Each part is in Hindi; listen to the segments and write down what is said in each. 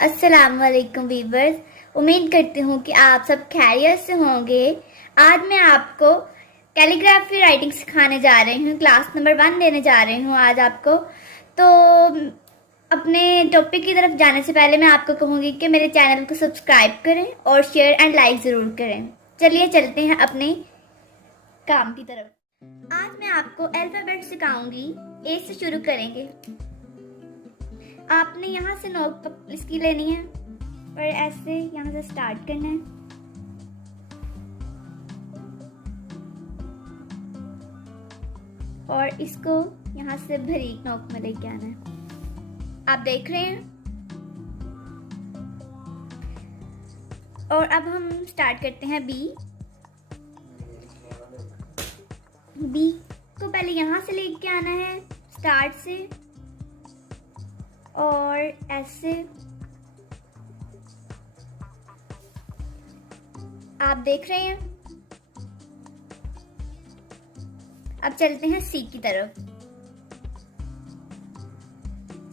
अस्सलाम वालेकुम वीवर्स। उम्मीद करती हूँ कि आप सब खैरियत से होंगे। आज मैं आपको कैलीग्राफी राइटिंग सिखाने जा रही हूँ। क्लास नंबर 1 देने जा रही हूँ आज आपको। तो अपने टॉपिक की तरफ जाने से पहले मैं आपको कहूँगी कि मेरे चैनल को सब्सक्राइब करें और शेयर एंड लाइक ज़रूर करें। चलिए चलते हैं अपने काम की तरफ। आज मैं आपको अल्फ़ाबेट सिखाऊंगी। ए से शुरू करेंगे। आपने यहाँ से नोट इसकी लेनी है और ऐसे यहाँ से स्टार्ट करना है और इसको यहाँ से बारीक नोक में लेके आना है। आप देख रहे हैं। और अब हम स्टार्ट करते हैं बी। बी को पहले यहाँ से लेके आना है स्टार्ट से और ऐसे आप देख रहे हैं। अब चलते हैं सी की तरफ।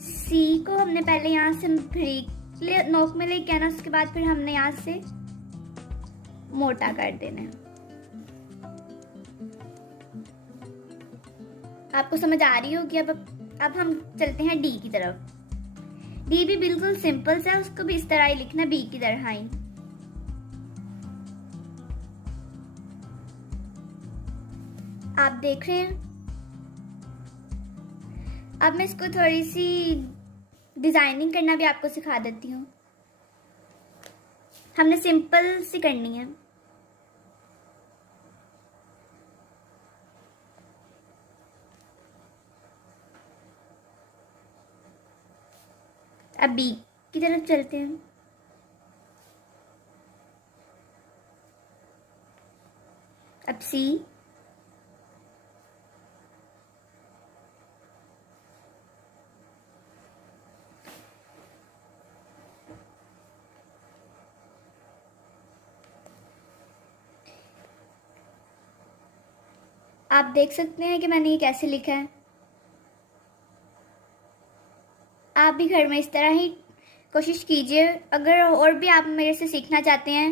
सी को हमने पहले यहाँ से बारीक नोक में लेके आना, उसके बाद फिर हमने यहाँ से मोटा कर देना है। आपको समझ आ रही होगी। अब हम चलते हैं डी की तरफ। डी भी बिल्कुल सिंपल सा है, उसको भी इस तरह ही लिखना, बी की तरह ही। आप देख रहे हैं। अब मैं इसको थोड़ी सी डिजाइनिंग करना भी आपको सिखा देती हूँ। हमने सिंपल सी करनी है। अब बी की तरफ चलते हैं। अब सी, आप देख सकते हैं कि मैंने ये कैसे लिखा है। आप भी घर में इस तरह ही कोशिश कीजिए। अगर और भी आप मेरे से सीखना चाहते हैं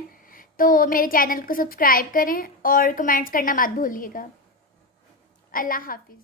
तो मेरे चैनल को सब्सक्राइब करें और कमेंट्स करना मत भूलिएगा। अल्लाह हाफिज़।